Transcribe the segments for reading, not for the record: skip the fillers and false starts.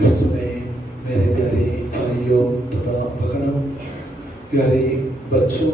क्रिस्तु में मेरे प्यारे भाइयों तथा बहनों, प्यारे बच्चों,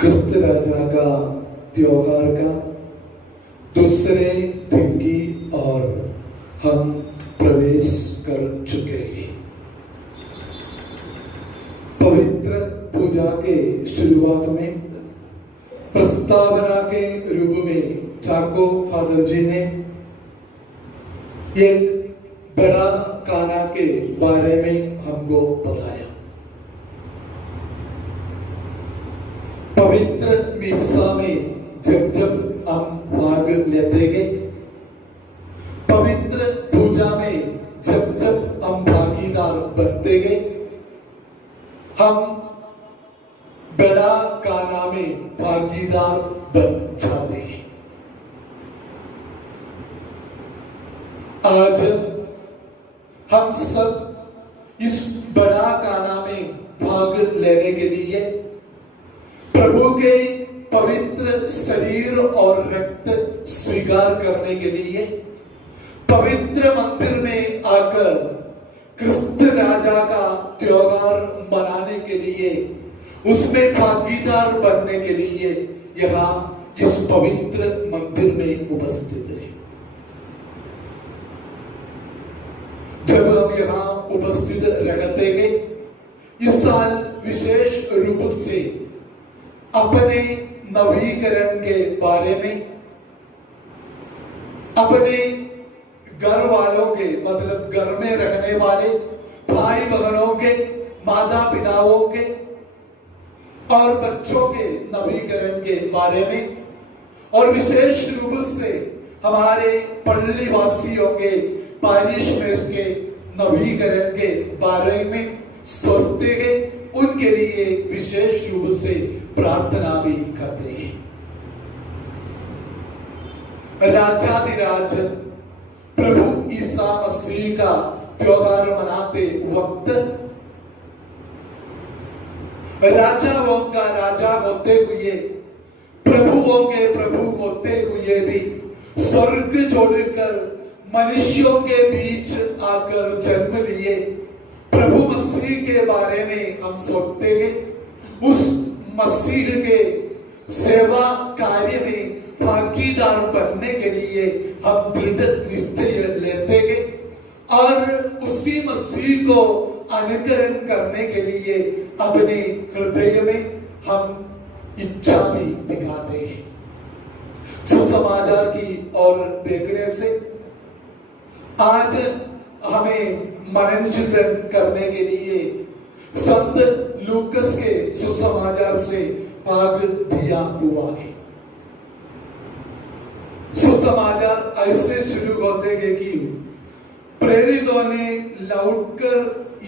क्रिस्त राजा का त्योहार का दूसरे दिन की और हम प्रवेश कर चुके हैं। पवित्र पूजा के शुरुआत में प्रस्तावना के रूप में ठाकुर फादर जी ने एक बड़ा काना के बारे में हमको बताया। पवित्र मिस्सा में जब हम भाग लेते गए, पवित्र पूजा में जब हम भागीदार बनते गए, हम बड़ा काना में भागीदार बन जाते हैं। आज हम सब इस बड़ा काना में भाग लेने के लिए प्रभु के पवित्र शरीर और रक्त स्वीकार करने के लिए पवित्र मंदिर में आकर क्रिस्त राजा का त्योहार मनाने के लिए, उसमें भागीदार बनने के लिए यहाँ इस पवित्र मंदिर में उपस्थित है। जब हम यहाँ उपस्थित रहते हैं, इस साल विशेष रूप से अपने नवीकरण के बारे में, अपने घर वालों के मतलब घर में रहने वाले भाई बहनों के, माता पिताओं के और बच्चों के नवीकरण के बारे में, और विशेष रूप से हमारे पल्ली वासियों के पारिश में के नवीकरण के बारे में सोचते हैं, उनके लिए विशेष रूप से प्रार्थना भी करते हैं। राजाधिराज प्रभु ईसा मसीह का त्योहार मनाते वक्त राजाओं का राजा होते हुए, प्रभुओं के प्रभु होते हुए भी स्वर्ग छोड़कर मनुष्यों के बीच आकर जन्म लिए प्रभु मसीह के बारे में हम सोचते हैं। उस मसीह के सेवा कार्य में भागीदार बनने के लिए हम दृढ़ निश्चय लेते हैं और उसी मसीह को अनुकरण करने के लिए अपने हृदय में हम इच्छा भी दिखाते हैं। सुसमाचार की ओर देखने से आज हमें मनन चिंतन करने के लिए संत लूकस के सुसमाचार से भाग दिया हुआ है। सुसमाचार ऐसे शुरू होते हैं कि प्रेरितों ने लौटकर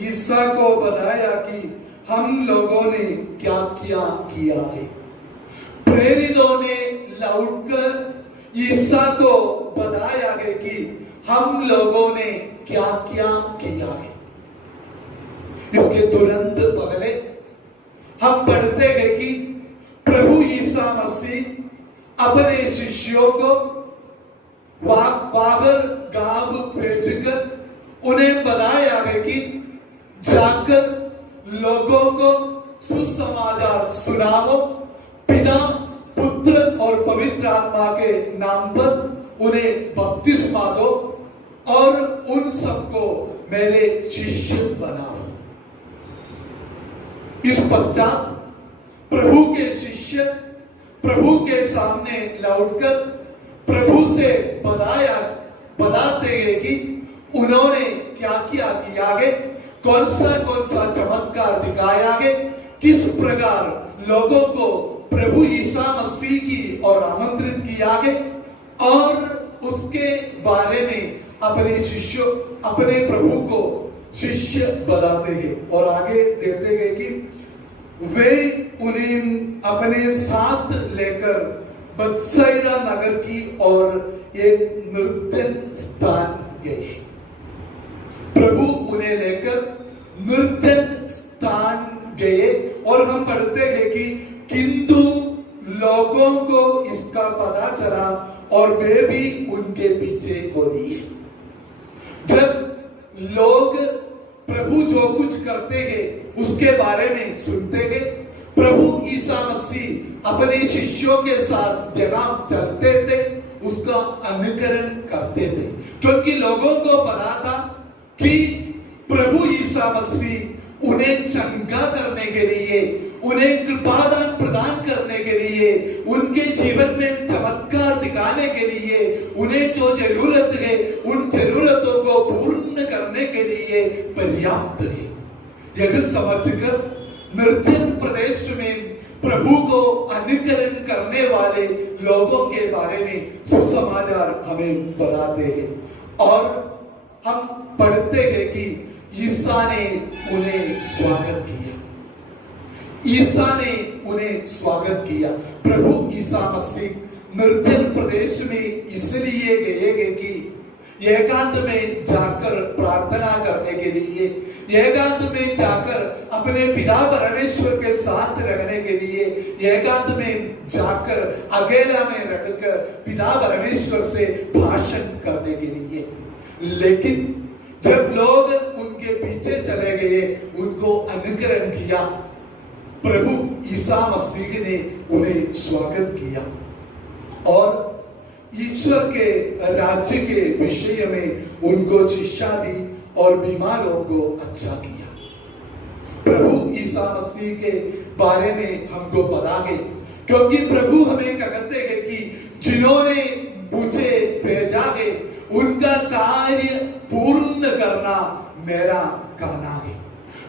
ईसा को बताया कि हम लोगों ने क्या क्या किया है। प्रेरितों ने लौटकर ईसा को बताया है कि हम लोगों ने क्या क्या किया है। इसके तुरंत पहले हम पढ़ते हैं कि प्रभु ईसा मसीह अपने शिष्यों को बाहर गांव भेजकर उन्हें बताया है कि जाकर लोगों को सुसमाचार सुनाओ, पिता पुत्र और पवित्र आत्मा के नाम पर उन्हें बपतिस्मा दो और उन सबको मेरे शिष्य बनाओ। इस पश्चात प्रभु के शिष्य प्रभु के सामने लौटकर प्रभु से बताते हैं कि उन्होंने क्या क्या किया है, कौन सा चमत्कार दिखाया है, किस प्रकार लोगों को प्रभु ईसा मसीह की और आमंत्रित किया है, और उसके बारे में अपने शिष्यों अपने प्रभु को शिष्य बताते हैं। और आगे देते हैं कि वे उन्हें अपने साथ लेकर बत्सैदा नगर की ओर एक निर्जन स्थान गए। प्रभु उन्हें लेकर निर्जन स्थान गए और हम पढ़ते हैं कि किंतु लोगों को इसका का पता चला और वे भी उनके पीछे हो लिए। जब लोग प्रभु जो कुछ करते हैं उसके बारे में सुनते हैं, प्रभु ईसा मसीह अपने शिष्यों के साथ जहाँ चलते थे उसका अनुकरण करते थे, क्योंकि लोगों को पता था कि प्रभु ईसा मसीह उन्हें चंगा करने के लिए, उन्हें कृपादान प्रदान करने के लिए, उनके जीवन में चमत्कार दिखाने के लिए, उन्हें जो जरूरत है उन जरूरतों को पूर्ण करने के लिए पर्याप्त है। यह समझकर निर्जन प्रदेश में प्रभु को अनुकरण करने वाले लोगों के बारे में सुसमाचार हमें बताते हैं और हम पढ़ते हैं कि ईसा ने उन्हें स्वागत किया। ईसा ने उन्हें स्वागत किया। प्रभु ईसा मसीह निर्जन प्रदेश में इसलिए गए कि एकांत में जाकर प्रार्थना करने के लिए, एकांत में जाकर अपने पिता परमेश्वर के साथ रहने के लिए, एकांत में जाकर अकेला में रहकर पिता परमेश्वर से भाषण करने के लिए। लेकिन जब लोग उनके पीछे चले गए, उनको अनुकरण किया, प्रभु ईसा मसीह ने उन्हें स्वागत किया और ईश्वर के राज्य के विषय में उनको शिक्षा दी और बीमारों को अच्छा किया। प्रभु ईसा मसीह के बारे में हमको पता है, क्योंकि प्रभु हमें कहते हैं कि जिन्होंने मुझे भेजा है उनका कार्य पूर्ण करना मेरा कहना है।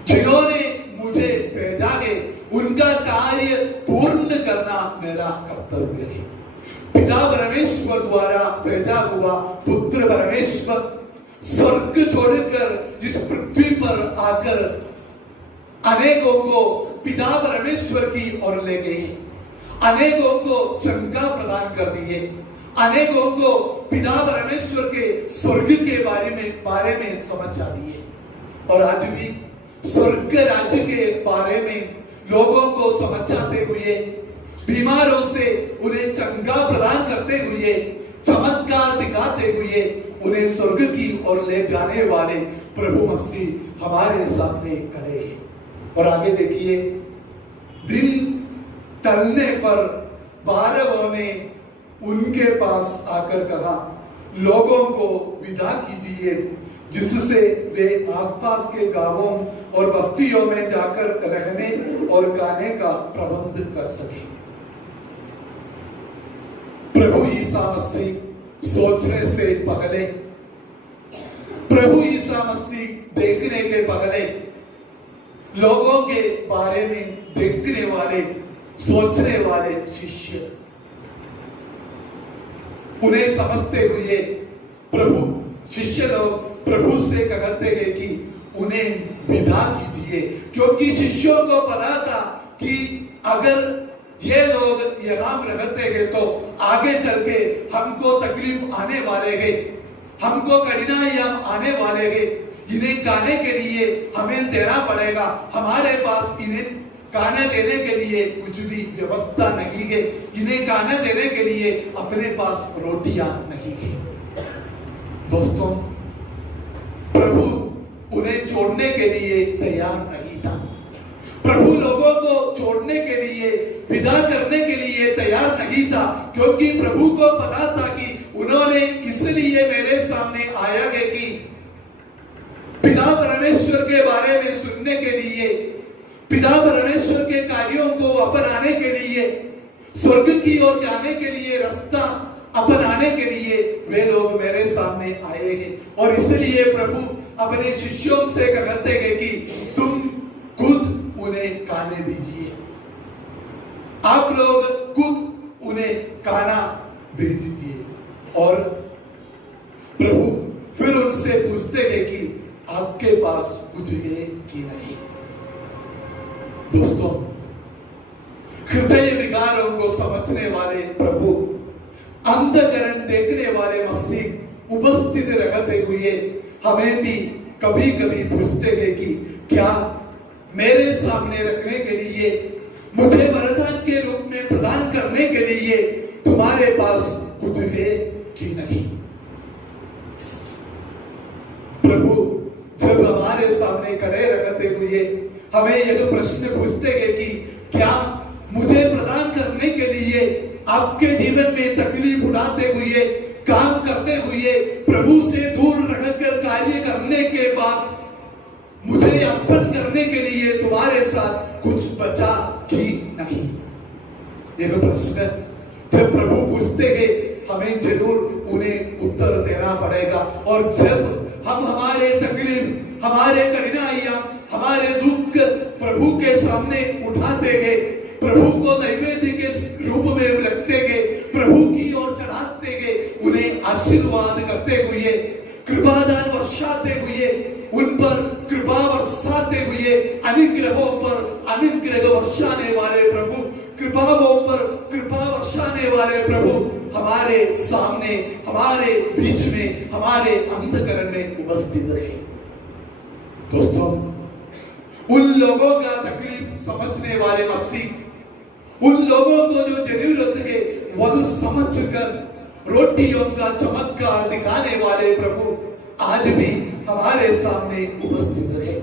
जिन्होंने मुझे भेजा है उनका कार्य पूर्ण करना मेरा कर्तव्य है। पिता परमेश्वर द्वारा भेजा हुआ पुत्र परमेश्वर स्वर्ग छोड़कर इस पृथ्वी पर आकर अनेकों को पिता परमेश्वर की ओर ले गए, अनेकों को चंगा प्रदान कर दिए, अनेकों को पिता परमेश्वर के स्वर्ग के बारे में समझा दिए और आज भी स्वर्ग राज्य के बारे में लोगों को समझाते हुए, बीमारों से उन्हें चंगा प्रदान करते हुए, चमत्कार दिखाते हुए उन्हें स्वर्ग की ओर ले जाने वाले प्रभु मसीह हमारे सामने खड़े हैं। और आगे देखिए, दिन टलने पर 12 ने उनके पास आकर कहा, लोगों को विदा कीजिए जिससे वे आसपास के गांवों और बस्तियों में जाकर रहने और खाने का प्रबंध कर सके। प्रभु ईसा मसीह सोचने से पहले, प्रभु ईसा मसीह देखने के पहले लोगों के बारे में देखने वाले, सोचने वाले शिष्य, उन्हें समझते हुए प्रभु शिष्य लोग प्रभु से कहते हैं कि उन्हें विदा कीजिए, क्योंकि शिष्यों को पता था कि अगर ये लोग यहाँ रहते हैं तो आगे चल के हमको तकलीफ आने वाले हैं, हमको कठिनाइयां आने वाले हैं, इन्हें खाने के लिए हमें देना पड़ेगा, हमारे पास इन्हें खाना देने के लिए कुछ भी व्यवस्था नहीं है, इन्हें खाना देने के लिए अपने पास रोटियां नहीं है। दोस्तों, प्रभु उन्हें छोड़ने के लिए तैयार नहीं था। प्रभु लोगों को छोड़ने के लिए, विदा करने के लिए तैयार नहीं था, क्योंकि प्रभु को पता था कि उन्होंने इसलिए मेरे सामने आया है कि पिता परमेश्वर के बारे में सुनने के लिए, पिता परमेश्वर के कार्यों को अपनाने के लिए, स्वर्ग की ओर जाने के लिए रास्ता अपनाने के लिए वे लोग मेरे सामने आए हैं। और इसलिए प्रभु अपने शिष्यों से कहते हैं कि तुम खुद उन्हें खाने दीजिए, आप लोग खुद उन्हें खाना दे दीजिए। और प्रभु फिर उनसे पूछते हैं कि आपके पास कुछ है कि नहीं। दोस्तों, हृदय विकारों को समझने वाले प्रभु, अंधकरण देखने वाले मसीह उपस्थित रहते हुए हमें भी कभी कभी पूछते हैं कि क्या मेरे सामने रखने के लिए, मुझे वरदान के रूप में प्रदान करने के लिए तुम तुम्हारे पास कुछ है कि नहीं। प्रभु जब हमारे सामने खड़े रखते हुए हमें एक प्रश्न पूछते हैं कि क्या मुझे प्रदान करने के लिए आपके जीवन में तकलीफ उठाते हुए, काम करते हुए, प्रभु से दूर रहकर कार्य करने के बाद मुझे अर्पण करने के लिए तुम्हारे साथ कुछ बचा कि नहीं। यह प्रश्न जब प्रभु पूछते हैं हमें जरूर उन्हें उत्तर देना पड़ेगा। और जब हम हमारे तकलीफ, हमारे कठिनाइयां, हमारे दुख प्रभु के सामने उठाते गए, प्रभु को नैवेद्य के रूप में रखते गए, प्रभु की ओर चढ़ाते गए, उन्हें आशीर्वाद करते हुए, कृपादान वर्षाते हुए, उन पर कृपा वर्षाते हुए, अनुग्रहों पर अनुग्रह वर्षाने वाले प्रभु, कृपाओं पर कृपा वर्षाने वाले प्रभु हमारे सामने, हमारे बीच में, हमारे अंतःकरण में उपस्थित रहे। दोस्तों, उन लोगों का तकलीफ समझने वाले मसीह, उन लोगों को जो जरूरत है वह समझकर रोटियों का चमत्कार दिखाने वाले प्रभु आज भी हमारे सामने उपस्थित रहे।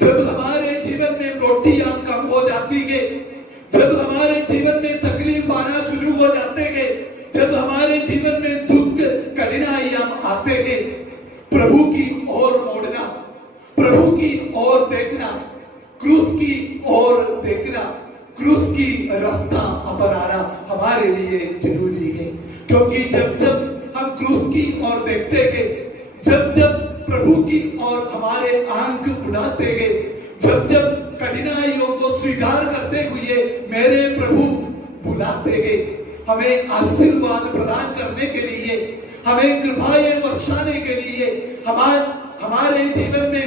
जब हमारे जीवन में रोटियां कम हो जाती है, जब हमारे जीवन में तकलीफ आना शुरू हो जाते हैं, जब हमारे जीवन में दुख कठिनाइयां आते हैं, प्रभु की ओर मोड़ना, प्रभु की ओर देखना, क्रूस की ओर देखना, क्रूस की रास्ता अपनाना हमारे लिए जरूरी है। क्योंकि जब जब हम क्रूस की ओर देखते हैं, जब जब प्रभु की ओर हमारे आंख उड़ाते हैं, जब जब कठिनाइयों को स्वीकार करते हुए मेरे प्रभु बुलाते हैं, हमें आशीर्वाद प्रदान करने के लिए, हमें कृपाएं बख्शाने के लिए, हमारे जीवन में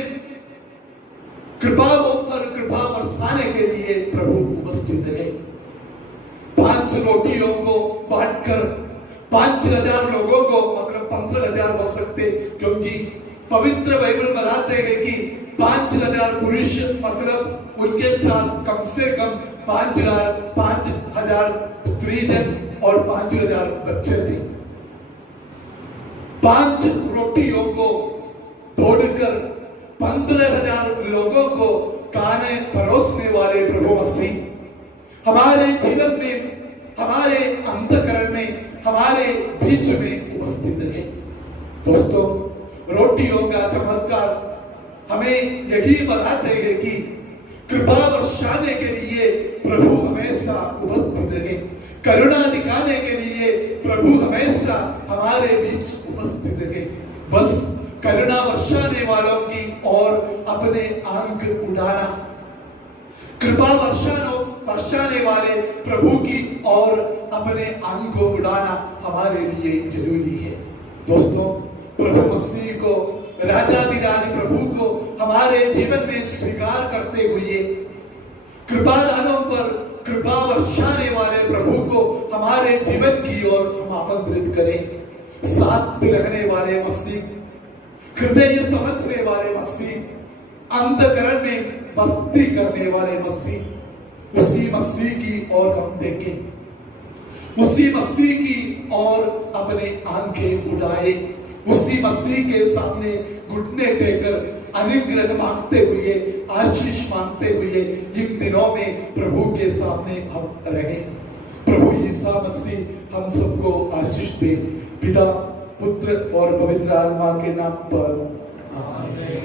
कृपाओं पर कृपा बरसाने के लिए प्रभु उपस्थित है। 5 रोटियों को बांटकर 5,000 लोगों को, मतलब 15,000 हो सकते, क्योंकि पवित्र बाइबल बताते हैं कि 5,000 पुरुष, मतलब उनके साथ कम से कम 5,000 स्त्री जन और 5,000 बच्चे थे। 5 रोटियों को तोड़कर 15,000 लोगों को खाने परोसने वाले प्रभु मसीह हमारे जीवन में, हमारे अंतःकरण में, हमारे बीच में उपस्थित है। दोस्तों, रोटियों का चमत्कार हमें यही बताते हैं कि कृपा वर्षाने के लिए प्रभु हमेशा उपस्थित है, करुणा दिखाने के लिए प्रभु हमेशा हमारे बीच उपस्थित है। बस करुणा वर्षाने वालों की ओर अपने आंख उड़ाना, कृपा वर्षाने वाले प्रभु की ओर अपने आंख को उड़ाना हमारे लिए जरूरी है। दोस्तों, प्रभु मसीह को, राजाधिराज प्रभु को हमारे जीवन में स्वीकार करते हुए, कृपादानों पर कृपा वर्षाने वाले प्रभु को हमारे जीवन की ओर हम आमंत्रित करें। साथ रखने वाले मसीह, हृदय समझने वाले मसीह, अंतःकरण में बस्ती करने वाले मसीह, उसी मसीह की ओर हम देखें, उसी मसीह की ओर अपने आंखें उड़ाए, उसी मसीह के सामने घुटने टेकर अनुग्रह मांगते हुए, आशीष मांगते हुए इन दिनों में प्रभु के सामने हम रहें। प्रभु यीशु मसीह हम सबको आशीष दे। पिता, पुत्र और पवित्र आत्मा के नाम पर आमीन।